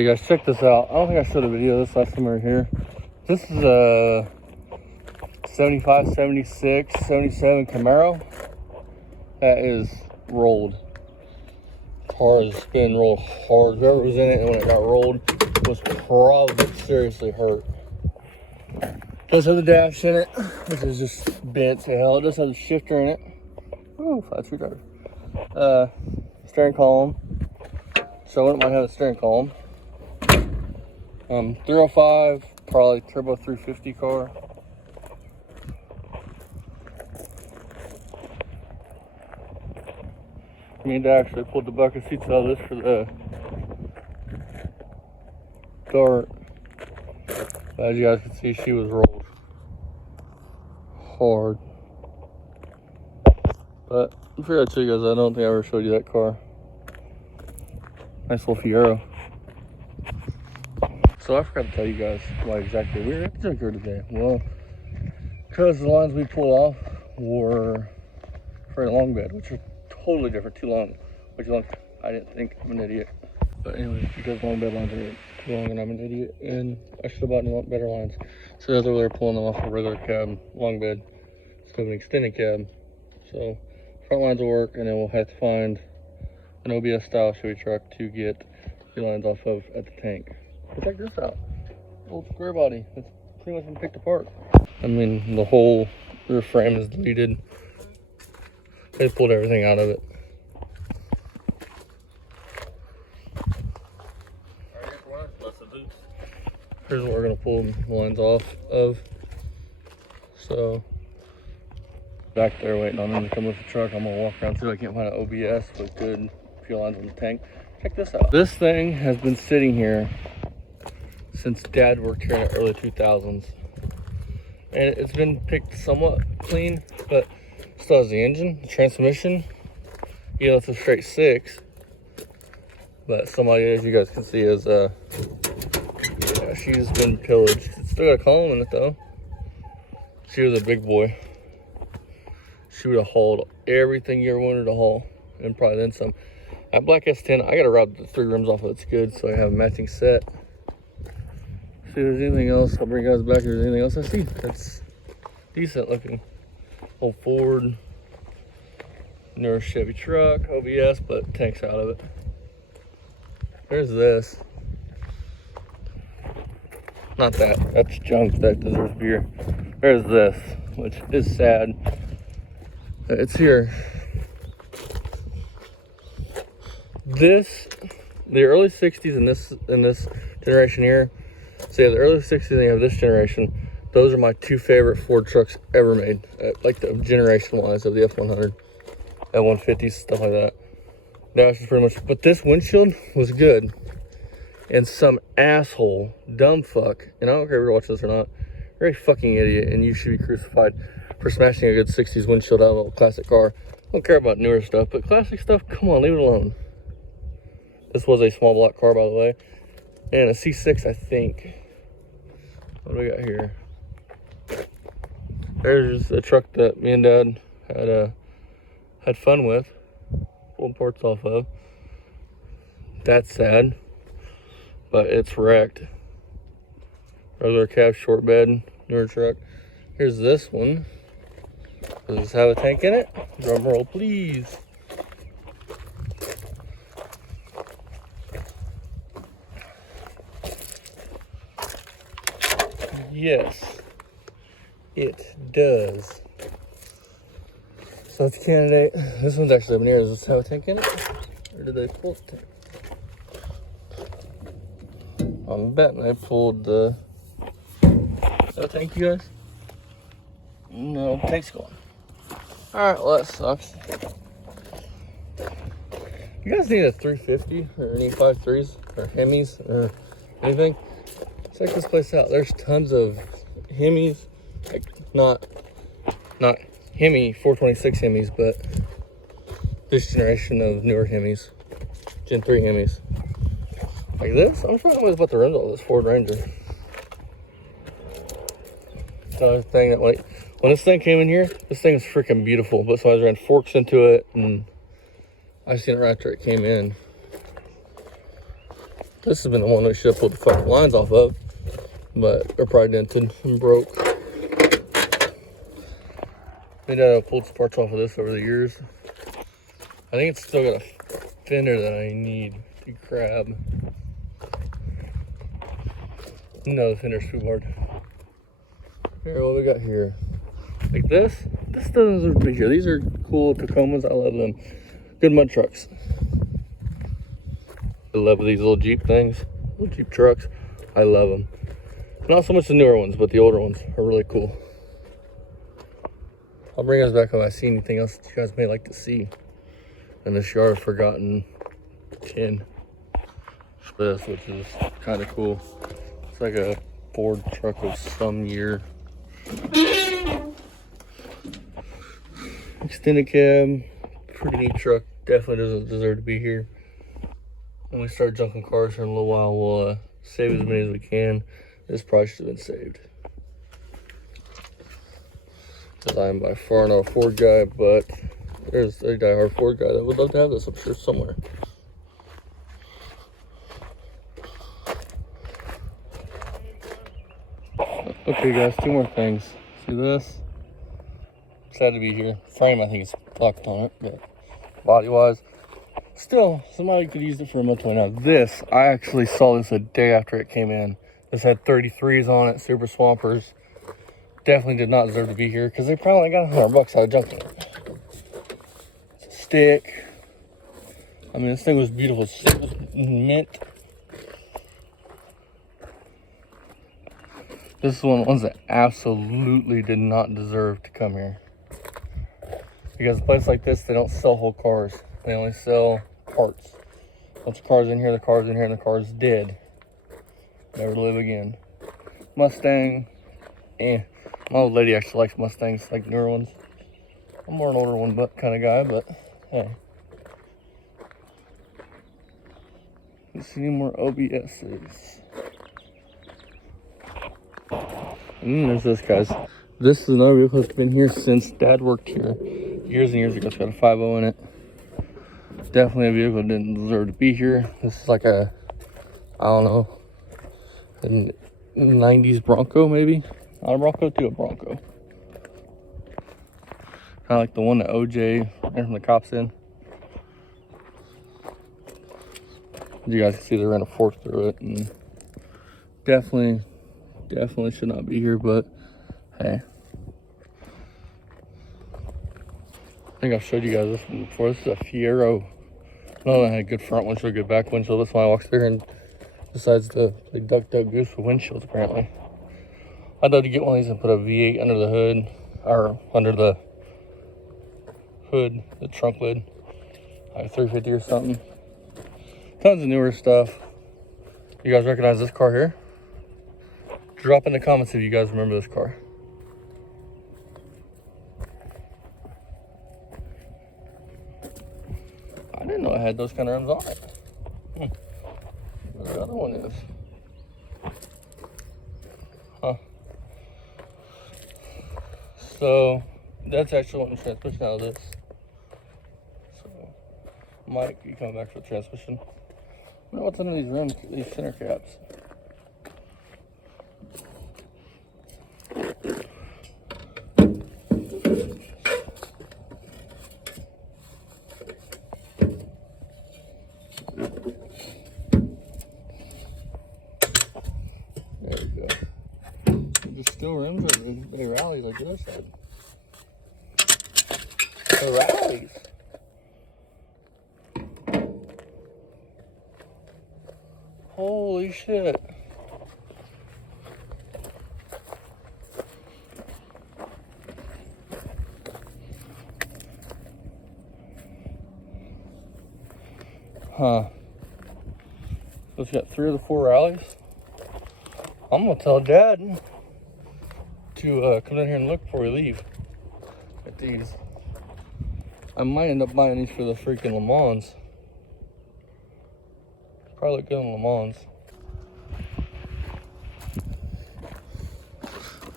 Hey guys, check this out. I don't think I showed a video of this last time we were here. This is a 75, 76, 77 Camaro that is rolled. Car has been rolled hard. Whoever was in it and when it got rolled was probably seriously hurt. Does have the dash in it, which is just bent to hell. It does have the shifter in it. Ooh, flat screwdriver. Steering column. So it might have a steering column. 305, probably turbo 350 car. Me and Dad actually pulled the bucket seats out of this for the dart. As you guys can see, she was rolled hard. But I figured I'd show you guys, I don't think I ever showed you that car. Nice little Fiero. So I forgot to tell you guys why exactly we were at the junkyard today. Well, because the lines we pulled off were for a long bed, which are totally different, too long. Way too long. I didn't think I'm an idiot. But anyway, because long bed lines are too long and I'm an idiot, and I should have bought new better lines. So that's over there pulling them off a regular cab, long bed, instead of an extended cab. So front lines will work, and then we'll have to find an OBS style Chevy truck to get the lines off of at the tank. But check this out, old square body. It's pretty much been picked apart. I mean, the whole rear frame is deleted. They pulled everything out of it. Here's what we're gonna pull the lines off of. So back there waiting on them to come with the truck. I'm gonna walk around see if I can't find an OBS with good fuel lines on the tank. Check this out. This thing has been sitting here since Dad worked here in the early 2000s. And it's been picked somewhat clean, but still has the engine, the transmission. You know, it's a straight 6. But somebody, as you guys can see, is yeah, she's been pillaged. It's still got a column in it though. She was a big boy. She would have hauled everything you ever wanted to haul, and probably then some. That black S10, I gotta route the 3 rims off of it's good, so I have a matching set. See if there's anything else. I'll bring you guys back if there's anything else I see that's decent looking. Old Ford, newer Chevy truck, OBS, but tank's out of it. There's this. Not that. That's junk. That deserves beer. There's this, which is sad. It's here. This, the early 60s in this generation here. So yeah, the early 60s and you have this generation. Those are my 2 favorite Ford trucks ever made. Like the generation wise of the F100, F-150s, stuff like that. Dash is pretty much, but this windshield was good. And some asshole, dumb fuck, and I don't care if you're watching this or not, you're a fucking idiot and you should be crucified for smashing a good 60s windshield out of a classic car. I don't care about newer stuff, but classic stuff, come on, leave it alone. This was a small block car, by the way, and a C6, I think. What do we got here? There's a truck that me and Dad had fun with, pulling parts off of. That's sad, but it's wrecked. Regular cab, short bed, newer truck. Here's this one. Does this have a tank in it? Drum roll, please. Yes, it does. So that's a candidate. This one's actually up in here. Does this have a tank in it? Or did they pull the tank? I'm betting they pulled the... Is that a tank, you guys? No, tank's gone. Alright, well that sucks. You guys need a 350 or any 5.3s or Hemis or anything? Check this place out. There's tons of Hemis, like not Hemi 426 Hemis, but this generation of newer Hemis, Gen 3 Hemis. Like this, I'm trying to about the rims of this Ford Ranger. It's another thing that when this thing came in here, this thing was freaking beautiful, but so I ran forks into it, and I seen it right after it came in. This has been the one we should have pulled the fucking lines off of, but they're probably dented and broke. Maybe I pulled some parts off of this over the years. I think it's still got a fender that I need to grab. No, the fender's too hard. Here, what we got here? Like this doesn't deserve to be here. These are cool Tacomas. I love them. Good mud trucks. I love these little Jeep things, little Jeep trucks. I love them. Not so much the newer ones, but the older ones are really cool. I'll bring us back if I see anything else that you guys may like to see in this yard of forgotten tin. This, which is kind of cool. It's like a Ford truck of some year. Extended cab, pretty neat truck. Definitely doesn't deserve to be here. When we start junking cars here in a little while, we'll save as many as we can. This probably should have been saved. Because I am by far not a Ford guy, but there's a diehard Ford guy that would love to have this, I'm sure, somewhere. Okay guys, two more things. See this? Sad to be here. Frame, I think it's fucked on it, but body wise, still, somebody could use it for a motor. Now this, I actually saw this a day after it came in. This had 33s on it, Super Swampers. Definitely did not deserve to be here because they probably got $100 out of junking it. It's a stick. I mean, this thing was beautiful. It was mint. This is one of the ones that absolutely did not deserve to come here. Because a place like this, they don't sell whole cars. They only sell parts. Once the car's in here, the car's in here, and the car's dead. Never to live again. Mustang. My old lady actually likes Mustangs, like newer ones. I'm more an older one but kind of guy, but hey. Let's see any more OBSs. There's this, guys. This is another vehicle that's been here since Dad worked here years and years ago. It's got a 5.0 in it. Definitely a vehicle that didn't deserve to be here. This is like a, I don't know, a 90s Bronco maybe? Not a Bronco, to a Bronco. Kind of like the one that OJ ran from the cops in. You guys can see they ran a fork through it, and definitely should not be here, but hey. I think I've showed you guys this one before. This is a Fiero. No, it had a good front windshield, good back windshield. That's why I walks through here and decides to play duck goose with windshields, apparently. I'd love to get one of these and put a V8 under the hood, or under the hood, the trunk lid, like 350 or something. Tons of newer stuff. You guys recognize this car here? Drop in the comments if you guys remember this car. I didn't know it had those kind of rims on it. Where the other one is. Huh. So, that's actually wanting the transmission out of this. So, might be coming back for the transmission. I wonder what's under these rims, these center caps. There we go. Just steel rims, or they rally like this side? The rallies. Holy shit. Huh. So it's got 3 of the 4 rallies. I'm gonna tell Dad to come down here and look before we leave at these. I might end up buying these for the freaking Le Mans. Probably look good on Le Mans.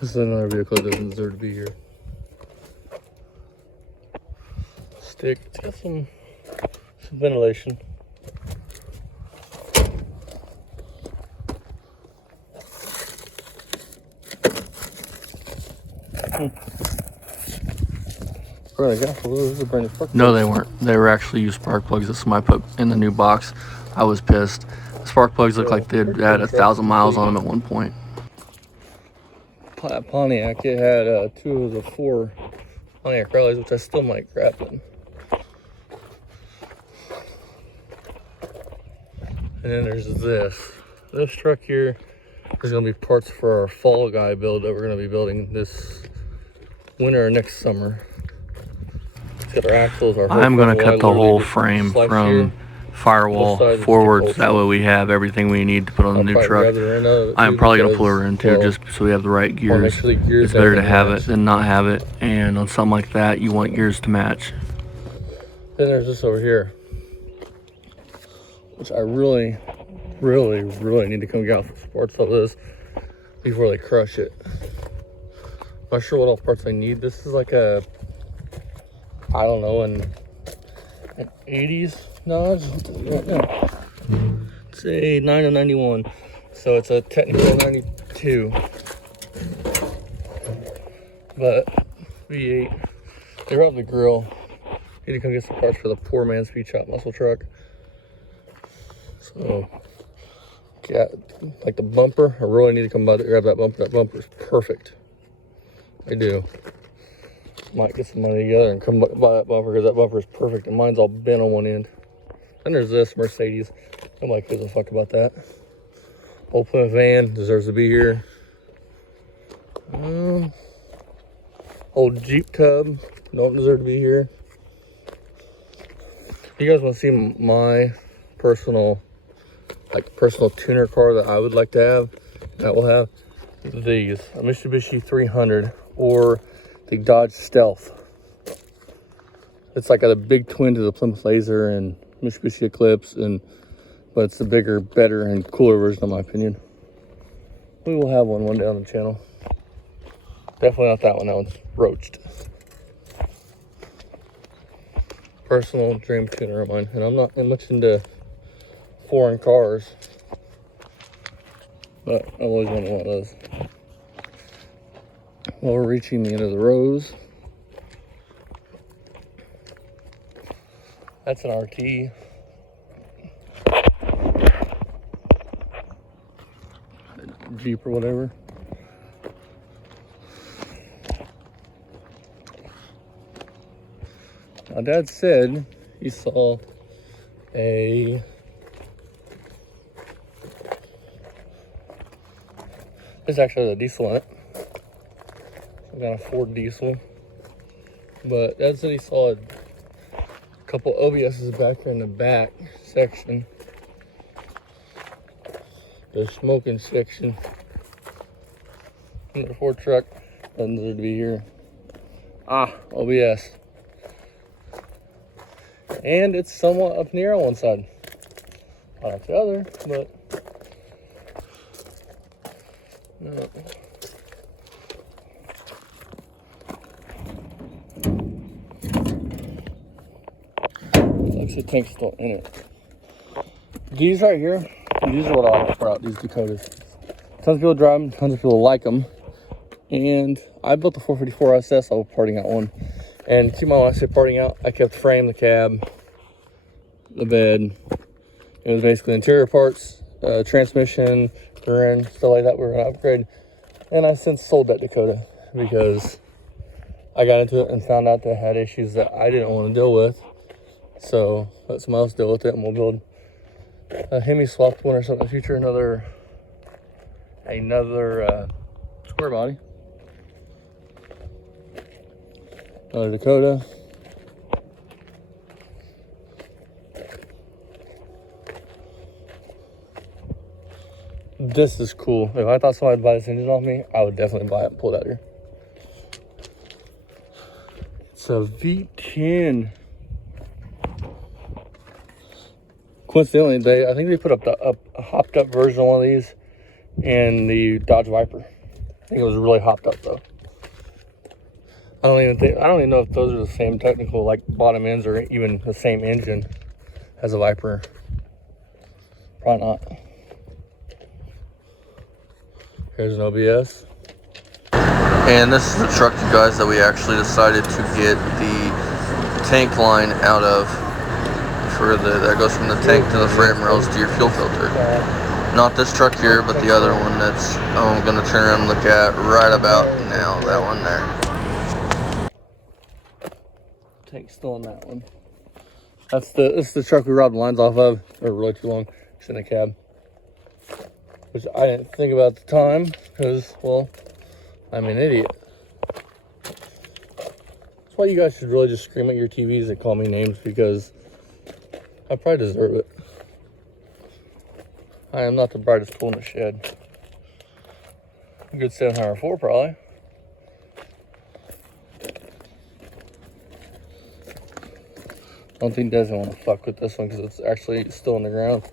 This is another vehicle that doesn't deserve to be here. Stick. It's got some ventilation. No, they weren't. They were actually used spark plugs. That's my put in the new box. I was pissed. The spark plugs looked like they had 1,000 miles on them at one point. Pontiac, it had 2 of the 4 Pontiac rallies, which I still might grab them. And then there's this. This truck here is going to be parts for our Fall Guy build that we're going to be building this winter or next summer. It's got our axles, our I'm going to cut the whole frame from firewall forwards. That way we have everything we need to put on the new truck. I'm probably going to pull her in too, just so we have the right gears. It's better to have it than not have it. And on something like that, you want gears to match. Then there's this over here, which I really need to come get out some parts of this before they crush it. Not sure what all parts I need. This is like a, I don't know, an 80s Nodge. It's a 9 of 91, so it's a technical 92, but V8. They robbed the grill. Need to come get some parts for the poor man's speed shop muscle truck. So, yeah, like the bumper, I really need to come by to grab that bumper. That bumper is perfect. I do. Might get some money together and come buy that bumper, because that bumper is perfect and mine's all bent on one end. Then there's this Mercedes. Nobody gives a fuck about that. Old Plymouth van deserves to be here. Old Jeep tub, don't deserve to be here. You guys want to see my personal tuner car that I would like to have, that will have these, a Mitsubishi 300 or the Dodge Stealth. It's like a big twin to the Plymouth Laser and Mitsubishi Eclipse, but it's the bigger, better, and cooler version in my opinion. We will have one day on the channel. Definitely not that one. That one's roached. Personal dream tuner of mine, and I'm not much into foreign cars, but I've always wanted one of those. Well, we're reaching the end of the rows. That's an RT. Jeep or whatever. My dad said he saw a this actually has a diesel in it. I got a Ford diesel, but Dad said he saw a couple OBS's back here in the back section, the smoking section. The Ford truck doesn't deserve to be here. OBS. And it's somewhat up in the air on one side. Not up the other, but no. Actually, tank's still in it. These right here, these are what I like about these Dakotas. Tons of people drive them, tons of people like them. And I built the 454 SS, I was parting out one. And keep in mind, when I say parting out, I kept the frame, the cab, the bed. It was basically interior parts, transmission, rear end, stuff like that we were going to upgrade. And I since sold that Dakota because I got into it and found out that it had issues that I didn't want to deal with. So let someone else deal with it, and we'll build a Hemi swapped one or something in the future. Another square body. Another Dakota. This is cool. If I thought somebody would buy this engine off me, I would definitely buy it and pull it out here. It's a V10. Coincidentally, I think they put up a hopped up version of one of these in the Dodge Viper. I think it was really hopped up though. I don't even know if those are the same technical like bottom ends or even the same engine as a Viper. Probably not. Here's an OBS. And this is the truck, you guys, that we actually decided to get the tank line out of. That goes from the tank to the frame rails to your fuel filter. Not this truck here, but the other one that's I'm going to turn around and look at right about now. That one there. Tank's still on that one. This is the truck we robbed the lines off of. They're really too long. It's in the cab. Which I didn't think about at the time because, well, I'm an idiot. That's why you guys should really just scream at your TVs and call me names, because I probably deserve it. I am not the brightest tool in the shed. A good 704 probably. I don't think Des want to fuck with this one because it's actually still on the ground.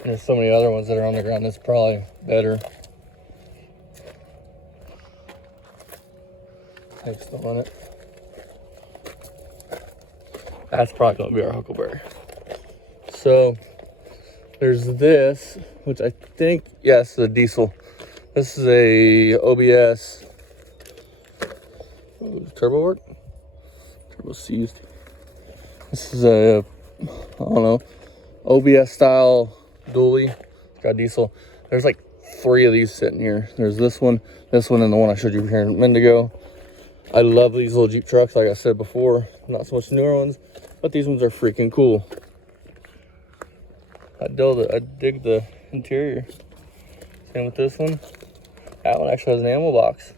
And there's so many other ones that are on the ground that's probably better. Tank's still on it. That's probably going to be our Huckleberry. So there's this, which I think, yes, a diesel. This is a OBS. Oh, turbo work? Turbo seized. This is a, I don't know, OBS style dually. It's got diesel. There's like 3 of these sitting here. There's this one, and the one I showed you here a minute ago. I love these little Jeep trucks, like I said before. Not so much newer ones, but these ones are freaking cool. I dig the interior. Same with this one. That one actually has an ammo box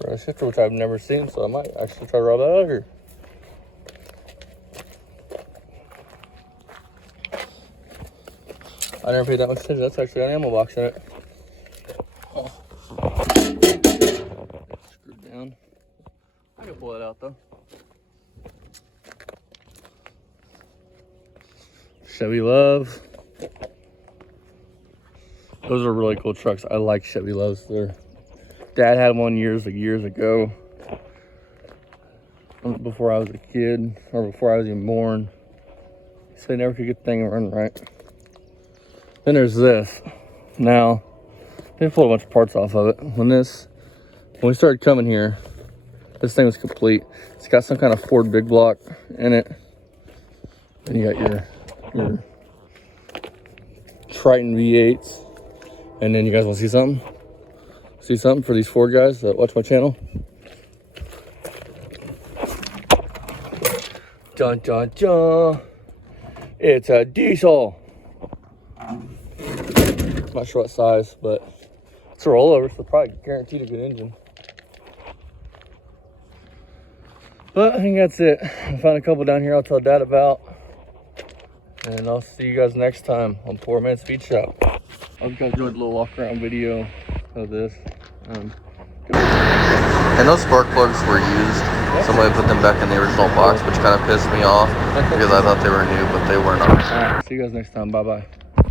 for a shifter, which I've never seen, so I might actually try to rob that out of here. I never paid that much attention. That's actually an ammo box in it. Oh. Screwed down. I can pull it out though. Chevy Love. Those are really cool trucks. I like Chevy Loves. Dad had one years ago. Before I was a kid, or before I was even born. He said he never could get the thing running right. Then there's this. Now, they pulled a bunch of parts off of it. When we started coming here, this thing was complete. It's got some kind of Ford big block in it. And you got your Triton V8s. And then you guys want to see something? See something for these Ford guys that watch my channel? Dun dun dun. It's a diesel. Not sure what size, but it's a rollover, so probably guaranteed a good engine. But I think that's it. I found a couple down here I'll tell Dad about. And I'll see you guys next time on Poor Man's Speed Shop. I hope you guys enjoyed a little walk around video of this. And those spark plugs were used. Somebody put them back in the original box, which kind of pissed me off because I thought they were new, but they were not. All right, see you guys next time. Bye-bye.